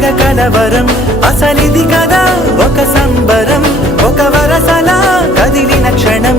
తెగ కలవరం అసలిది కదా ఒక సంబరం ఒక వరసలా కదిలిన క్షణం